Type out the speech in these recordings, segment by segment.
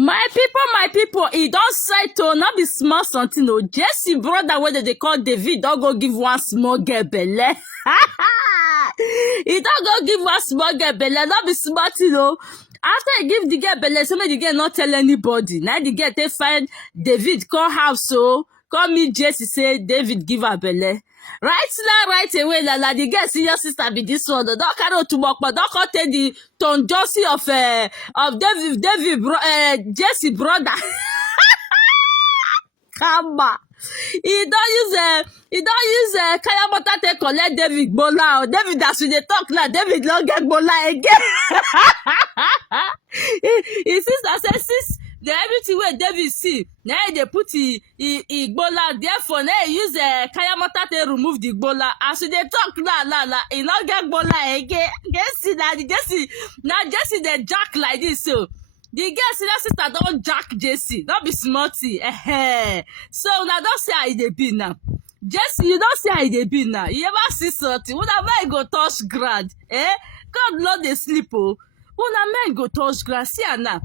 My people, he don't say to not be small something. No, Jessy brother, whether they call David, don't go give one small girl belle. He don't go give one small girl belle, not be smart, you know. After he give the girl belle, somebody the girl not tell anybody. Now the girl they find David call house, so call me Jessy, say David give her belle. Right now, right away, la the girl senior sister be this one. Don't carry to work, but don't take the Tom Jessy of Jessy brother. Come on. He don't use kaya butter to collect David gbola. David as we dey talk now, David don't get gbola again. His sister says, sis, the everything where David see, now they put the gbola, therefore now use kaya butter to remove the gbola. As we dey talk now, he not get gbola again. Jessy now Jessy the jack like this so. The girl senior sister don't jack Jessy, don't be smarty. So now don't say how they be now. Jessy, you don't say how they be now. You ever see something? When a man go touch ground, God Lord they sleep oh. When a man go touch ground, see now.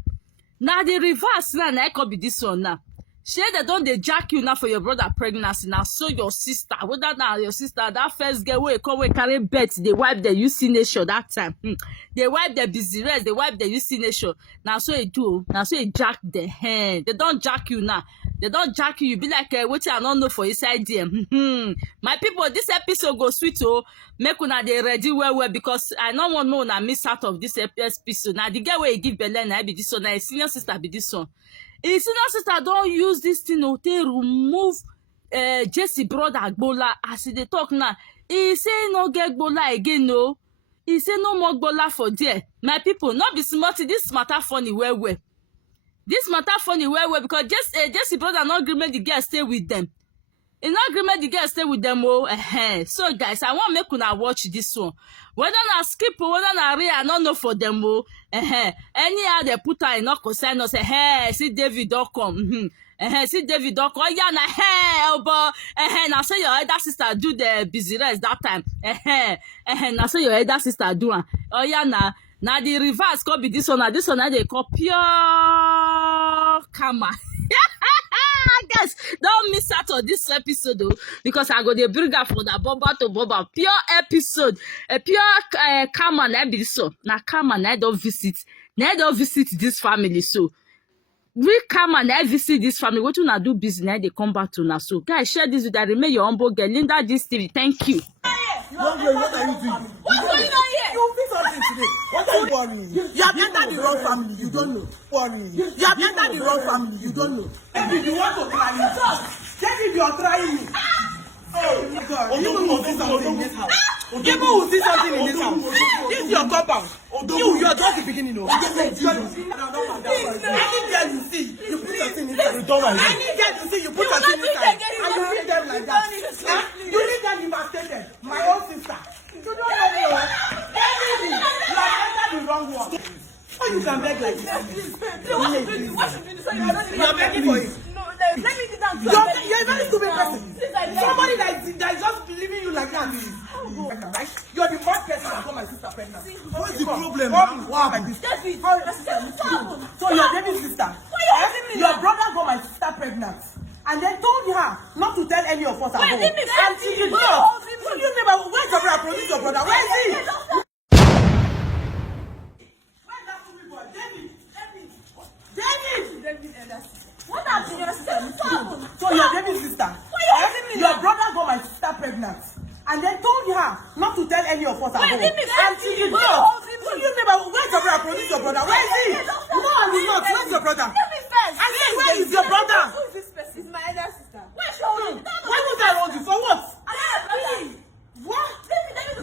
Now the reverse now, I could be this one now. Shey they don't they jack you now for your brother pregnancy now. So your sister, whether now your sister, that first girl where come carry bet, they wipe the UC nation that time. They wipe the Bizzy Rexx, they wipe the UC nation. Now so they do, now so they jack the hand. They don't jack you now. They don't jack you. You be like what I don't know for inside there. My people, this episode go sweet oh. Make una they ready well because I don't want no na miss out of this episode. Now the girl where you give Belle na be this one, now his senior sister be this one. His senior sister don't use this thing to remove Jessy brother gbola as they talk now. He say no get gbola again no. He say no more gbola for there. My people, not be smarty. This matter funny well. This matter funny well because Jessy brother not agree make the girl stay with them. He not agree make the girl stay with them oh. So guys, I want make una watch this one. Whether na skip or whether na real, I don't know for them oh. Anyhow they put her in no concern us. See David don't come. See David don't come. Yeah na but now say your elder sister do the Bizzy Rexx that time. Now say your elder sister do am. Oh yeah now the reverse could be this one. Now this one now they call pure karma. Guys, don't miss out on this episode though, because I go to bring her from the boba to boba pure episode, a pure karma na be so. Now karma na don't visit this family so. We come and I visit this family. What you na do business? Now they come back to now. So guys, share this with that. Remain your humble girl, Linda this TV. Thank you. What are you doing? What's going on here? You feel something today. What are you worrying? You have entered the wrong family. You don't know. Worrying. You have entered the wrong family. You don't know. David, you want to try me? David, you are trying me. Oh my God! People will see something in this house. People will see something in this house. This is your compound. You are just the beginning. Any girl you see, you put something inside. Any girl you see, you put something inside. And you treat them like that. You need them devastated. My own sister. You don't know me. David, you have entered the wrong one. How you can beg like this? You are begging for it. Let me sit down. You're a very stupid person. Somebody that is just believing you like that. Right? You're the first person that got my sister pregnant. What's the problem? What like this? So you're David's sister. Your brother got my sister pregnant. And then told her not to tell any of us at home. And she did not. What do you mean by where's your brother? Produce your brother. Where is he? Where's that stupid boy? David! What happened to your sister? So you're David's sister. Your brother got my sister pregnant. And then told her not to tell any of us at home. And she did not. What do you mean by where's your brother? Produce your brother. Where is he? No, he's not. Where's your brother? Let me first. I said, where is your brother? Who is this person? It's my elder sister. Where's your brother? Why would I hold you? For what? What?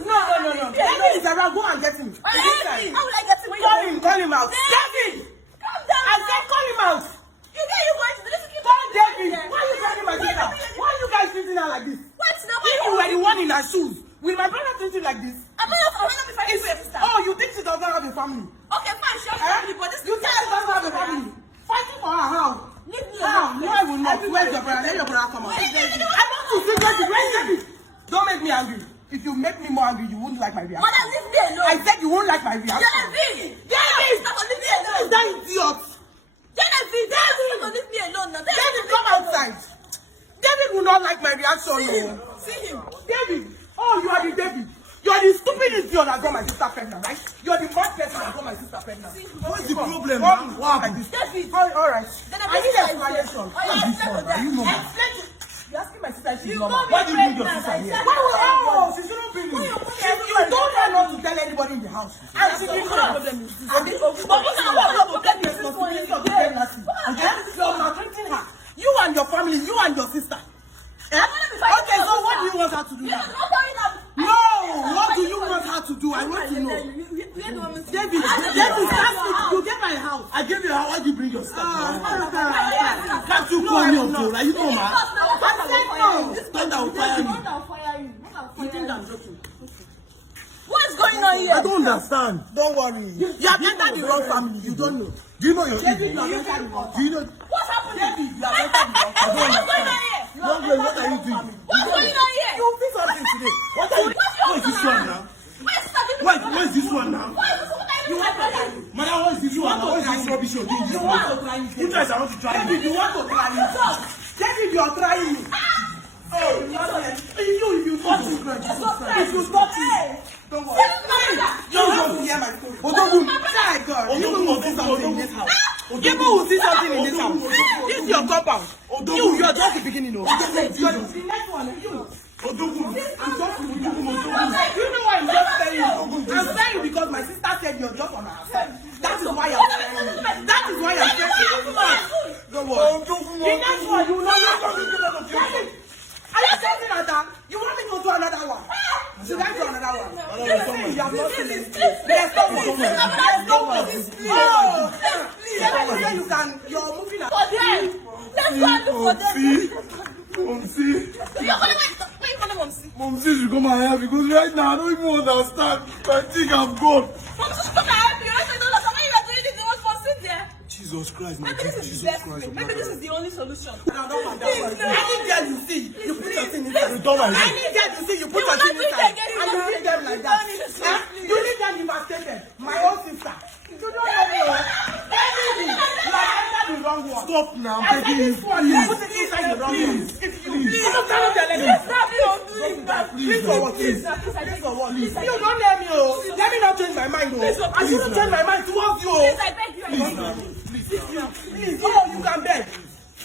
No. David is around. Go and get him. How will I get him? Call him out. David! Calm down. I said call him out. You know you going to do this. Call David. Why are you calling my sister? Why are you guys treating her like this? What's the If you were the one in her shoes, will my brother treat you like this? I'm not be fighting for your sister. Oh, you think she doesn't have a family? Okay, fine. She has a family, but this You think she doesn't have a family? Fighting for her how? Leave me How? alone. No, I will not. Where's your brother? Let your brother come out. I want to see Jessy. Where is David? Don't make me angry. If you make me more angry, you won't like my reaction. Mother, leave me alone. I said you won't like my reaction. Genevieve! David! Stop, leave me alone. Is that idiot? Genevieve! my reaction. No. See him. David. Oh, you are the David. You are the stupid idiot that got my sister pregnant, right? You are the mad person that got my sister pregnant. What's the problem? What happened? David. Alright. I need explanation. You're asking my sister if she's You normal. know Why do you bring your pregnant, sister I here? said- Why? She shouldn't bring you. You told her not to tell anybody in the house. And she did not. But what problem is this one? Okay? You're maltreating her. You and your family, you and your sister. Eh? Okay, so what do you want her to do now? No! What do you want her to do? I want to know. David, you get my house. I gave you a house. Why did you bring your stuff? Can't you call me on phone? Are you know, man? I said no. Thunder will fire you. You think I'm joking? What is going on here? I don't understand. Don't worry. You have entered the wrong family. You don't know. Do you know your David, you have entered the wrong family. Do you know? What's happening? David, you have entered the wrong family. What's going on here? Don't worry. What are you doing? What's going on here? You will fix something today. What are you? What is this one now? What is this one now? Madam, what is this one now? What is this rubbish you're doing? You want to try me? Who tries I want to try you? David, you want to try me? David, you are trying me. Oh, if you touch me, if you touch me, don't worry. You don't want to hear my story. Odogun, my God, you will see something in this house. People will see something in this house. This is your compound. You are just the beginning of it. The next one, you. Odogun, I'm just Odogun. You know why I'm just saying you? I'm saying you because my sister said you're just on her side. That is why I'm saying you. That is why I'm saying you. Don't worry. The next one, you will not. Are you saying another? You want me to do another one? Should I do another one? You have not seen it. There's no one. There's no one. Oh, please. You can. You're moving out. For them. Let's go and look for them. Momsi, You're going to Momsi. Momsi should come and help because right now I don't even understand. I think I'm gone. Momsi should come and help you. I don't know why you are doing this. They want Momsi there. Jesus Christ, my Maybe this is Jesus the best Christ. way. Maybe this is the only solution. Any girl you see, you put your thing inside. You don't mind. Any girl you see, you put your thing inside. And you treat them like that. You need them devastated. My own sister. You don't know me. Baby, you have entered the wrong one. Stop now, I said begging you. this one, you put it inside the wrong one. Please. I'm telling you, please for what? Please for what? You don't let me, oh. Let me not change my mind, oh. I shouldn't change my mind towards you, oh. Please, I beg you. I beg you. Please, oh, you can beg.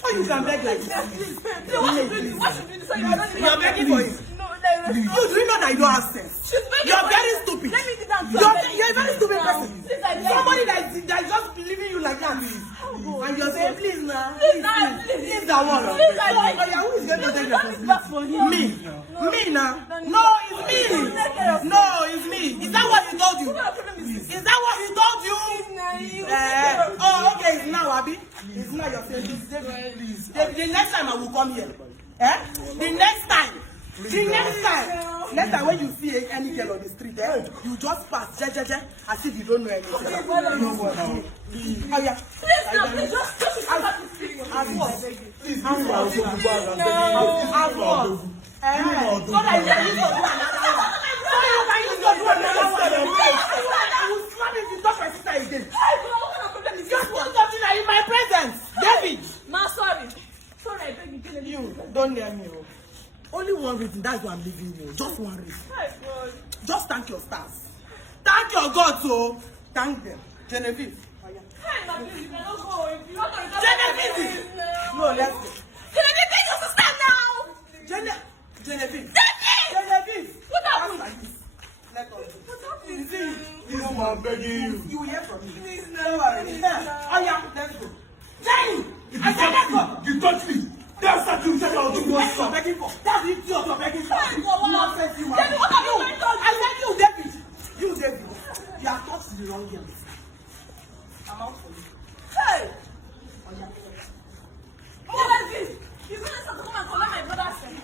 Oh, you can beg like this. Please, what should we do? What should we do? So you are not You are begging for it. No, there is You do know that you don't have sense. She's begging You are for very it. stupid. Let me sit down. You're a very stupid person. Please, I beg you. Somebody that is just leaving you like that. And you're saying, please now. Please, please. Please that one. Please, I beg you. Who is going to take Don't look back for him. Me. Me now. No, it's me. No, it's me. Is that what he told you? Is that what he told you? Oh, okay. It's now, Abby. It's now you're saying, please. The next time I will come here. The next time. Next time when you see any girl on the street, you just pass, as if you don't know anything. Oh yeah. Please, now, please, just As what? Please, As what? So that you can use to do another one. So you can use to do another one. I will slap it to touch my sister again. Just put something in my presence, David. Ma, sorry. Sorry, I beg you. You don't near me. Only one reason, that's why I'm leaving you. Just one reason. My God. Just thank your stars. Thank your God, so thank them. Genevieve. Hey, ma, please, you cannot go. If you want to go, Genevieve! No, let's go. Genevieve, take your sister now. Genevieve. Genevieve! What happened? Let us go. What happened? This man begging you. You will hear from me. Please, Don't no. worry. Oh yeah, let's go. Jenny! I said let's go. You touch me. That's what you said. I'll do one That's what stop. you're begging for. That's the idiot you're begging for. Hey, go on. Nonsense, you man. David, what have you done? I said you, David. You, David. You have touched the wrong girl. I'm out for you. Hey! Oh yeah. David! You couldn't start to come and collect my brother's son.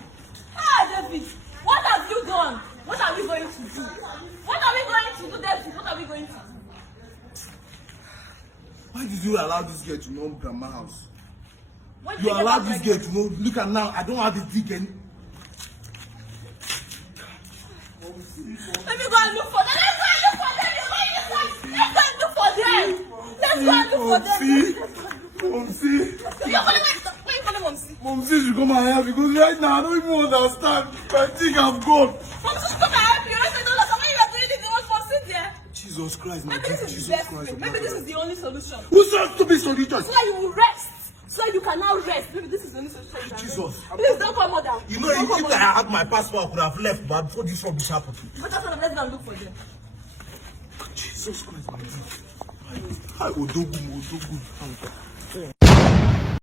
Ah, David! What have you done? What are we going to do? What are we going to do, David? What are we going to do? Why did you allow this girl to know grandma's house? When You did get allowed back this girl to know. Look at now. I don't have the dick and. Let me go and look for them. Let's go and look for them. Let's go and look for them. Momsi. You're calling my... Why are you calling Momsi? Mom says you come and help because right now I don't even understand. I think I'm gone. Mom says come and help you. Rest don't understand why you are doing this. You must sit there. Jesus Christ, my Maybe this is Jesus the best Christ. way. Maybe this is the only solution. Who says to be solution? So that you will rest. So you can now rest. Maybe this is the only solution. Jesus. Please don't come down. You know, if I had my passport, I could have left, but before this rubbish happened. But that's not let's go and look for them. Jesus Christ, my God. Hi, Odogu.